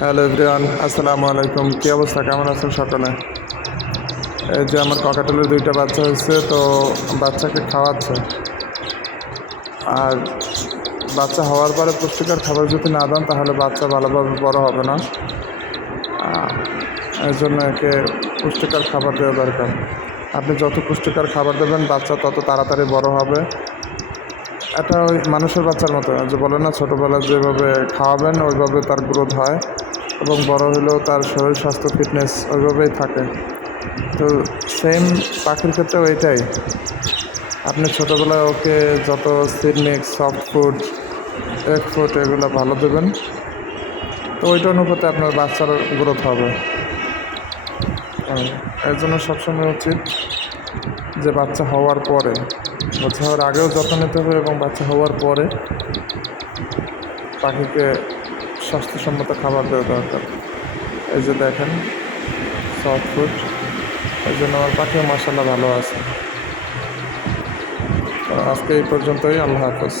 Hello everyone, আসসালামু আলাইকুম। কী অবস্থা, কেমন আছেন সকলে? এই যে আমার ককাটেলের দুইটা বাচ্চা হয়েছে, তো বাচ্চাকে খাওয়াচ্ছে। আর বাচ্চা হওয়ার পরে পুষ্টিকর খাবার যদি না দেন তাহলে বাচ্চা ভালোভাবে বড় হবে না। এই জন্য একে পুষ্টিকর খাবার দেওয়া দরকার। আপনি যত পুষ্টিকর খাবার দেবেন বাচ্চা তত তাড়াতাড়ি বড় হবে। এটা ওই মানুষের বাচ্চার মতো, যে বলে না ছোটোবেলায় যেভাবে খাওয়াবেন ওইভাবে তার গ্রোথ হয় এবং বড় হলেও তার শরীর স্বাস্থ্য ফিটনেস ওইভাবেই থাকে। তো সেম পাখির ক্ষেত্রেও এটাই। আপনি ছোটোবেলায় ওকে যত seed mix, soft food, egg food এগুলো ভালো দেবেন, তো ওইটা অনুপাতে আপনার বাচ্চার গ্রোথ হবে। এর জন্য সবসময় উচিত যে বাচ্চা হওয়ার পরে, বাচ্চা হওয়ার আগেও যত্ন নিতে হবে এবং বাচ্চা হওয়ার পরে পাখিকে স্বাস্থ্যসম্মত খাবার দেওয়া দরকার। এই যে দেখেন সফট ফুড, এই জন্য আমার পাখিও মাশাআল্লাহ ভালো আছে। আজকে এই পর্যন্তই। আল্লাহ হাফেজ।